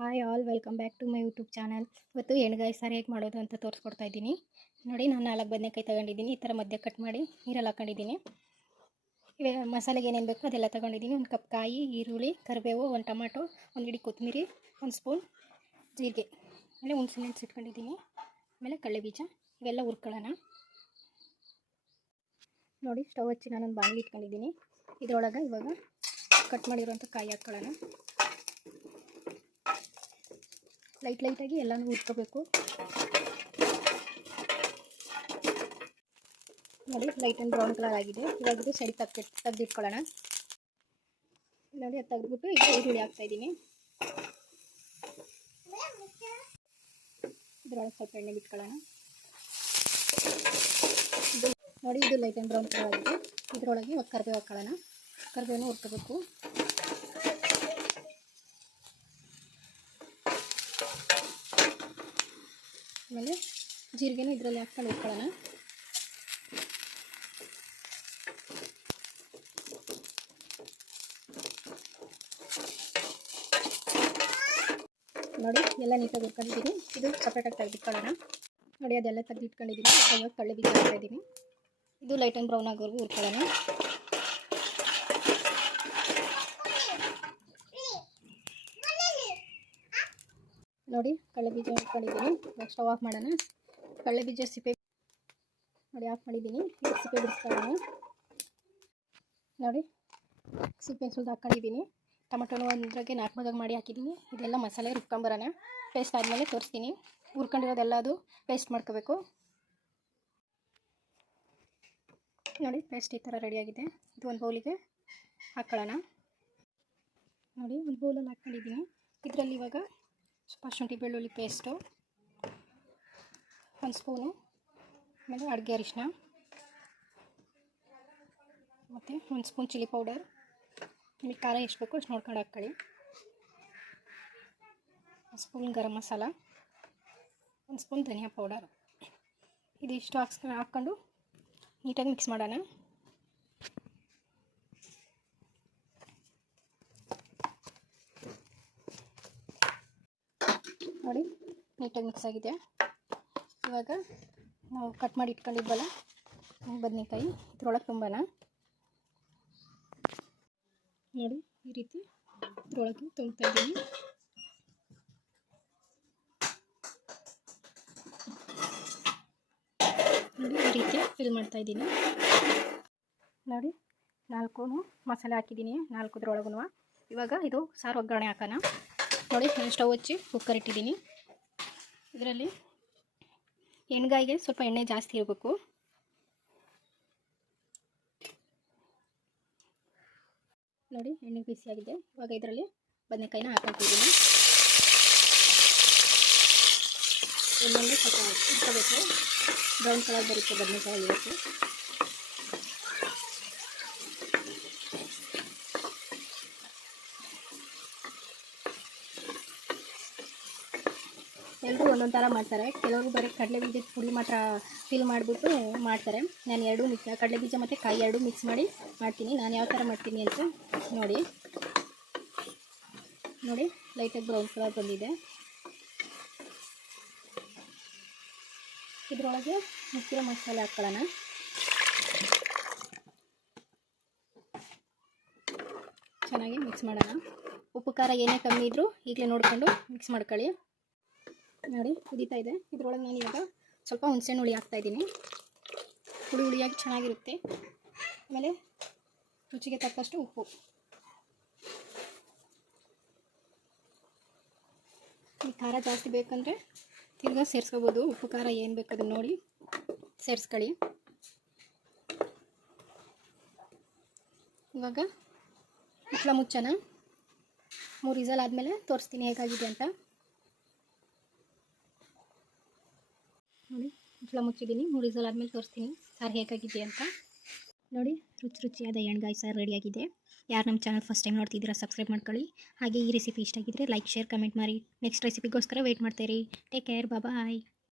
Hi all, welcome back to my YouTube channel. ಇವತ್ತು ಎಣ್ಗಾಯಿ ಸಾರು ಹೇಗೆ ಮಾಡೋದು ಅಂತ ತೋರಿಸ್ಕೊಡ್ತಾ ಇದ್ದೀನಿ. ನೋಡಿ, ನಾನು 4 ಬದನೆಕಾಯಿ ತೊಗೊಂಡಿದ್ದೀನಿ. ಈ ಥರ ಮಧ್ಯ ಕಟ್ ಮಾಡಿ ನೀರಲ್ಲಿ ಹಾಕೊಂಡಿದ್ದೀನಿ. ಇವಾಗ ಮಸಾಲೆಗೆ ಏನೇನು ಬೇಕೋ ಅದೆಲ್ಲ ತೊಗೊಂಡಿದ್ದೀನಿ. 1 ಕಪ್ ಕಾಯಿ, ಈರುಳ್ಳಿ, ಕರಿಬೇವು, 1 ಟೊಮಾಟೊ, 1 ಹಿಡಿ ಕೊತ್ತಂಬರಿ, 1 ಸ್ಪೂನ್ ಜೀರಿಗೆ, ಆಮೇಲೆ ಹುಣಸೆ ಇಟ್ಕೊಂಡಿದ್ದೀನಿ. ಆಮೇಲೆ ಕಡಲೆ ಬೀಜ, ಇವೆಲ್ಲ ಹುರ್ಕೊಳ್ಳೋಣ. ನೋಡಿ, ಸ್ಟವ್ ಹಚ್ಚಿ ನಾನೊಂದು ಬಾಣಲಿ ಇಟ್ಕೊಂಡಿದ್ದೀನಿ. ಇದರೊಳಗೆ ಇವಾಗ ಕಟ್ ಮಾಡಿರೋಂಥ ಕಾಯಿ ಹಾಕ್ಕೊಳ್ಳೋಣ. ಲೈಟಾಗಿ ಎಲ್ಲನೂ ಹುರ್ಕೋಬೇಕು. ನೋಡಿ, ಲೈಟ್ ಆ್ಯಂಡ್ ಬ್ರೌನ್ ಕಲರ್ ಆಗಿದೆ. ಇವಾಗ ಇದು ಸೈಡ್ ತೆಗೆದಿಟ್ಕೊಳ್ಳೋಣ. ನೋಡಿ, ಅದು ತೆಗೆದ್ಬಿಟ್ಟು ಈಗ ಈರುಳ್ಳಿ ಹಾಕ್ತಾಯಿದ್ದೀನಿ. ಇದರೊಳಗೆ ಸ್ವಲ್ಪ ಎಣ್ಣೆ ಬಿಟ್ಕೊಳ್ಳೋಣ. ನೋಡಿ, ಇದು ಲೈಟ್ ಆ್ಯಂಡ್ ಬ್ರೌನ್ ಕಲರ್ ಆಗಿದೆ. ಇದರೊಳಗೆ ಇವಾಗ ಕರಿಬೇವು ಹಾಕ್ಕೊಳ್ಳೋಣ. ಕರಿಬೇವನ್ನು ಹುರ್ಕೋಬೇಕು. ಆಮೇಲೆ ಜೀರಿಗೆನೂ ಇದರಲ್ಲಿ ಹಾಕ್ಕೊಂಡು ಇಟ್ಕೊಳ್ಳೋಣ. ನೋಡಿ, ಎಲ್ಲ ನೀಟಾಗಿ ಹುರ್ಕೊಂಡಿದ್ದೀನಿ. ಇದು ಸಪ್ರೇಟಾಗಿ ತೆಗೆದಿಟ್ಕೊಳ್ಳೋಣ. ನೋಡಿ, ಅದೆಲ್ಲ ತೆಗೆದಿಟ್ಕೊಂಡಿದ್ದೀನಿ. ಇವಾಗ ಕಡಲೆ ಬೀಜ ಹಾಕ್ತಾಯಿದ್ದೀನಿ. ಇದು ಲೈಟ್ ಆ್ಯಂಡ್ ಬ್ರೌನ್ ಆಗೋವರೆಗೂ ಹುರ್ಕೊಳ್ಳೋಣ. ನೋಡಿ, ಕಡಲೆ ಬೀಜ ಹಾಕ್ಕೊಂಡಿದ್ದೀನಿ. ಇವಾಗ ಸ್ಟವ್ ಆಫ್ ಮಾಡೋಣ. ಕಡಲೆ ಬೀಜ ಸಿಪ್ಪೆ ನೋಡಿ ಆಫ್ ಮಾಡಿದ್ದೀನಿ. ಈಗ ಸಿಪ್ಪೆ ಬಿಡಿಸ್ಕೊಳ್ಳೋಣ. ನೋಡಿ, ಸಿಪ್ಪೆ ಸುಲಿದು ಹಾಕ್ಕೊಂಡಿದ್ದೀನಿ. ಟೊಮೆಟೊನು ಒಂದ್ರಾಗೆ 4 ಭಾಗ ಮಾಡಿ ಹಾಕಿದ್ದೀನಿ. ಇದೆಲ್ಲ ಮಸಾಲೆ ರುಬ್ಕೊಂಬರೋಣ. ಪೇಸ್ಟ್ ಆದಮೇಲೆ ತೋರಿಸ್ತೀನಿ. ಹುರ್ಕೊಂಡಿರೋದೆಲ್ಲ ಅದು ಪೇಸ್ಟ್ ಮಾಡ್ಕೋಬೇಕು. ನೋಡಿ, ಪೇಸ್ಟ್ ಈ ಥರ ರೆಡಿಯಾಗಿದೆ. ಇದು ಒಂದು ಬೌಲಿಗೆ ಹಾಕ್ಕೊಳ್ಳೋಣ. ನೋಡಿ, ಒಂದು ಬೌಲಲ್ಲಿ ಹಾಕ್ಕೊಂಡಿದ್ದೀನಿ. ಇದರಲ್ಲಿ ಇವಾಗ ಸ್ವಲ್ಪ ಶುಂಠಿ ಬೆಳ್ಳುಳ್ಳಿ ಪೇಸ್ಟು, 1 ಸ್ಪೂನು, ಆಮೇಲೆ ಅಡುಗೆ ಅರಿಶಿನ, ಮತ್ತು 1 ಸ್ಪೂನ್ ಚಿಲ್ಲಿ ಪೌಡರ್. ನಿಮಗೆ ಖಾರ ಎಷ್ಟು ಬೇಕೋ ಅಷ್ಟು ನೋಡ್ಕೊಂಡು ಹಾಕ್ಕೊಳ್ಳಿ. 1 ಸ್ಪೂನ್ ಗರಂ ಮಸಾಲ, 1 ಸ್ಪೂನ್ ಧನಿಯಾ ಪೌಡರ್. ಇದಿಷ್ಟು ಹಾಕ್ಕೊಂಡು ನೀಟಾಗಿ ಮಿಕ್ಸ್ ಮಾಡೋಣ. ನೋಡಿ, ನೀಟಾಗಿ ಮಿಕ್ಸ್ ಆಗಿದೆ. ಇವಾಗ ನಾವು ಕಟ್ ಮಾಡಿ ಇಟ್ಕೊಂಡಿದ್ವಲ್ಲ ಬದನೆಕಾಯಿ, ಇದ್ರೊಳಗೆ ತುಂಬೋಣ. ನೋಡಿ, ಈ ರೀತಿ ಇದ್ರೊಳಗೆ ತುಂಬ್ತಾ ಇದ್ದೀನಿ. ನೋಡಿ, ಈ ರೀತಿ ಫಿಲ್ ಮಾಡ್ತಾ ಇದ್ದೀನಿ. ನೋಡಿ, 4 ಮಸಾಲೆ ಹಾಕಿದ್ದೀನಿ, 4 ಇದ್ರೊಳಗೂ. ಇವಾಗ ಇದು ಸಾರು ಒಗ್ಗರಣೆ ಹಾಕೋಣ. ನೋಡಿ, ನಾನು ಸ್ಟವ್ ಹಚ್ಚಿ ಕುಕ್ಕರ್ ಇಟ್ಟಿದ್ದೀನಿ. ಇದರಲ್ಲಿ ಎಣ್ಗಾಯಿಗೆ ಸ್ವಲ್ಪ ಎಣ್ಣೆ ಜಾಸ್ತಿ ಇರಬೇಕು. ನೋಡಿ, ಎಣ್ಣೆ ಬಿಸಿಯಾಗಿದೆ. ಇವಾಗ ಇದರಲ್ಲಿ ಬದನೆಕಾಯಿನ ಹಾಕೊಳ್ತಿದ್ದೀನಿ. ಎಣ್ಣೆಗೆ ಸ್ವಲ್ಪ ಇಟ್ಕೋಬೇಕು. ಬ್ರೌನ್ ಕಲರ್ ಬರುತ್ತೆ ಬದನೆಕಾಯಿ ಇವತ್ತು. ಎಲ್ಲರೂ ಒಂದೊಂದು ಥರ ಮಾಡ್ತಾರೆ. ಕೆಲವರು ಬರೀ ಕಡಲೆ ಬೀಜದ ಪುಡಿ ಮಾತ್ರ ಫಿಲ್ ಮಾಡಿಬಿಟ್ಟು ಮಾಡ್ತಾರೆ. ನಾನು ಎರಡೂ ಕಡಲೆ ಬೀಜ ಮತ್ತು ಕಾಯಿ ಎರಡೂ ಮಿಕ್ಸ್ ಮಾಡಿ ಮಾಡ್ತೀನಿ. ನಾನು ಯಾವ ಥರ ಮಾಡ್ತೀನಿ ಅಂತ ನೋಡಿ. ನೋಡಿ, ಲೈಟಾಗಿ ಬ್ರೌನ್ ಕಲರ್ ಬಂದಿದೆ. ಇದರೊಳಗೆ ಮುಕ್ಕಿರೋ ಮಸಾಲೆ ಹಾಕ್ಕೊಳ್ಳೋಣ. ಚೆನ್ನಾಗಿ ಮಿಕ್ಸ್ ಮಾಡೋಣ. ಉಪ್ಪು ಖಾರ ಏನೇ ಕಮ್ಮಿ ಇದ್ದರೂ ಈಗಲೇ ನೋಡಿಕೊಂಡು ಮಿಕ್ಸ್ ಮಾಡ್ಕೊಳ್ಳಿ. ನೋಡಿ, ಕುದೀತಾ ಇದೆ. ಇದರೊಳಗೆ ನಾನು ಇವಾಗ ಸ್ವಲ್ಪ ಹುಣಸೆಹಣ್ಣು ಹುಳಿ ಹಾಕ್ತಾಯಿದ್ದೀನಿ. ಹುಳಿಯಾಗಿ ಚೆನ್ನಾಗಿರುತ್ತೆ. ಆಮೇಲೆ ರುಚಿಗೆ ತಕ್ಕಷ್ಟು ಉಪ್ಪು. ಈ ಖಾರ ಜಾಸ್ತಿ ಬೇಕಂದರೆ ತಿರ್ಗಾ ಸೇರಿಸ್ಕೋಬೋದು. ಉಪ್ಪು ಖಾರ ಏನು ಬೇಕು ಅದನ್ನು ನೋಡಿ ಸೇರಿಸ್ಕೊಳ್ಳಿ. ಇವಾಗ ಮುಚ್ಚೋಣ. 3 ವಿಸಲ್ ಆದಮೇಲೆ ತೋರಿಸ್ತೀನಿ ಹೇಗಾಗಿದೆ ಅಂತ. ನೋಡಿ, ಮುಚ್ಚಿದ್ದೀನಿ. 3 ವಿಸಲ್ ಆದಮೇಲೆ ತೋರಿಸ್ತೀನಿ ಸಾರು ಹೇಗಾಗಿದೆ ಅಂತ. ನೋಡಿ, ರುಚಿಯಾದ ಎಣ್ಗಾಯಿ ಸಾರು ರೆಡಿಯಾಗಿದೆ. ಯಾರು ನಮ್ಮ ಚಾನಲ್ ಫಸ್ಟ್ ಟೈಮ್ ನೋಡ್ತಿದ್ದೀರಾ ಸಬ್ಸ್ಕ್ರೈಬ್ ಮಾಡ್ಕೊಳ್ಳಿ. ಹಾಗೆ ಈ ರೆಸಿಪಿ ಇಷ್ಟ ಆಗಿದ್ದರೆ ಲೈಕ್, ಶೇರ್, ಕಮೆಂಟ್ ಮಾಡಿ. ನೆಕ್ಸ್ಟ್ ರೆಸಿಪಿಗೋಸ್ಕರ ವೆಯ್ಟ್ ಮಾಡ್ತೀರಿ. ಟೇಕ್ ಕೇರ್, ಬಾಯ್.